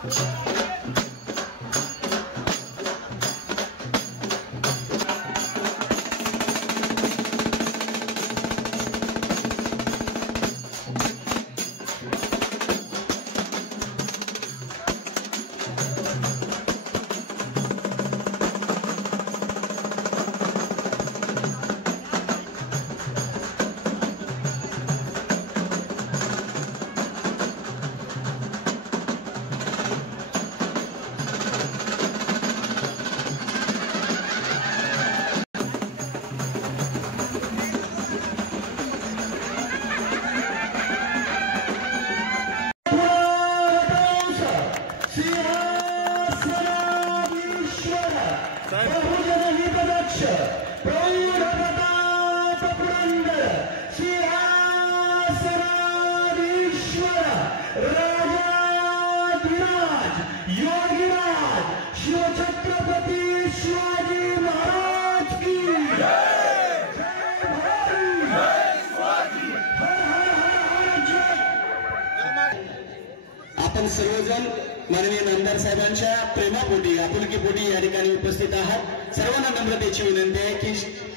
आपण सर्वजण माननीय नामदार साहेबांच्या प्रेमापोटी आपुलकीपोटी या ठिकाणी उपस्थित आहात। सर्वांना नम्रतेची विनंती आहे की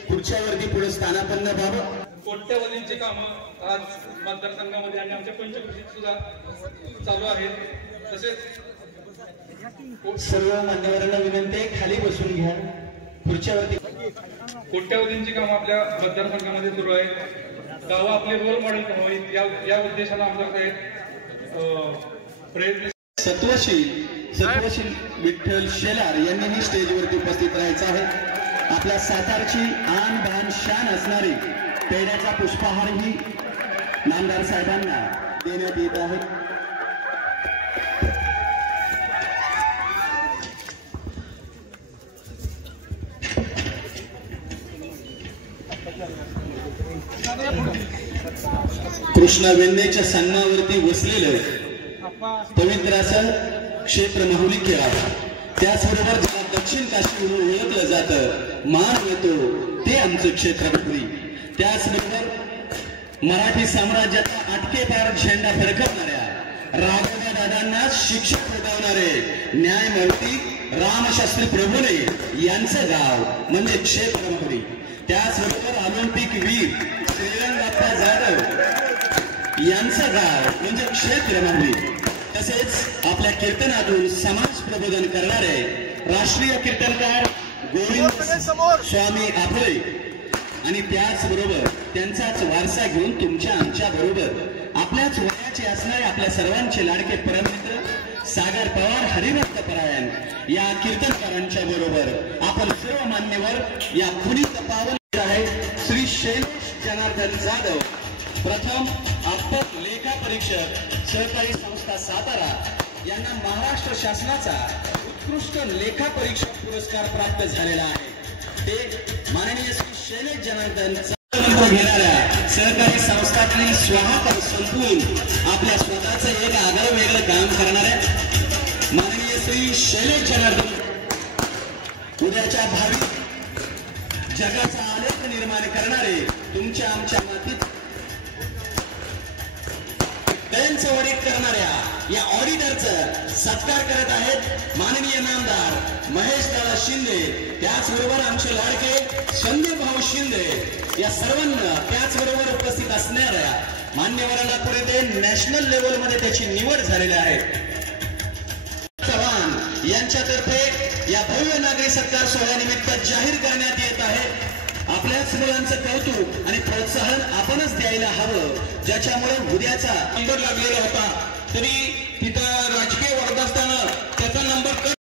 खुर्च्यावरती पुढे स्थानापन्न व्हावं। कोट्यवधींची कामं आज मतदारसंघामध्ये आणि आमच्या पंचकृषीत सुद्धा चालू आहेत। तसेच सर्व मान्यवरांना विनंती आहे खाली बसून घ्या खुर्च्यावरती। कोट्यवधींची कामं आपल्या मतदारसंघामध्ये सुरू आहेत। गावं आपले रोल मॉडेल व्हावीत या उद्देशाला आमच्याकडे प्रयत्न। सत्वशील विठ्ठल शेलार यांनीही स्टेजवरती उपस्थित राहायचं आहे। आपल्या सातारची आन बान शान असणारी पेढ्याचा पुष्पहारही नामदार साहेबांना देण्यात येत आहे। कृष्णा वेंदेच्या सन्मानावरती वसलेलं पवित्र असं क्षेत्र माहुली केला। त्याचबरोबर ज्याला दक्षिण काशी म्हणून ओळखलं जातं, मान येतो ते आमचं क्षेत्र माहुली। त्याचबरोबर मराठी साम्राज्याचा आटकेपार झेंडा फडकवणाऱ्या राघव दादांना शिक्षा ठोठावणारे न्यायमूर्ती रामशास्त्री प्रभुने यांचं गाव म्हणजे क्षेत्र माहुली। त्याचबरोबर ऑलिम्पिक वीर श्रीरंगाप्पा जाधव यांचं गाव म्हणजे क्षेत्र माहुली। तसेच आपल्या कीर्तनातून समाज प्रबोधन करणारे राष्ट्रीय कीर्तनकार गोविंद स्वामी आफळे आणि त्याचबरोबर त्यांचाच वारसा घेऊन तुमच्या आमच्या बरोबर आपल्याच वयाचे असणारे आपल्या सर्वांचे लाडके परममित्र सागर पवार हरिभक्त परायण या कीर्तनकारांच्या बरोबर आपण सर्व मान्यवर या पुनीत पावन आहे श्री शैलेश जनार्दन जाधव प्रथम आपत लेखा परीक्षक सहकारी संस्था सातारा यांना महाराष्ट्र शासनाचा उत्कृष्ट लेखा परीक्षक पुरस्कार प्राप्त झालेला आहे। ते माननीय श्री शैलेश जनार्दन घेणाऱ्या सहकारी संस्थांनी स्वाहा संपवून आपल्या स्वतःचं एक आगळं वेगळं काम करणाऱ्या माननीय श्री शैलेश जनार्दन उद्याच्या भावी जगाचा आलेख निर्माण करणारे तुमच्या आमच्या मातीत वडील करणाऱ्या या ऑडिटरचा सत्कार करत आहेत माननीय नामदार महेश दादा शिंदे। त्याचबरोबर आमचे लाडके संदीप भाऊ शिंदे या सर्वांना त्याचबरोबर उपस्थित असणाऱ्या मान्यवरांना पुढे ते नॅशनल लेवल मध्ये त्याची निवड झालेली आहे। चव्हाण यांच्यातर्फे या भव्य नागरी सत्कार सोहळ्यानिमित्त जाहीर करण्यात येत आहे। आपल्याच मुलांचं कौतुक आणि प्रोत्साहन आपणच द्यायला हवं, ज्याच्यामुळे उद्याचा नंबर लागलेला होता तरी तिथं राजकीय वर्ग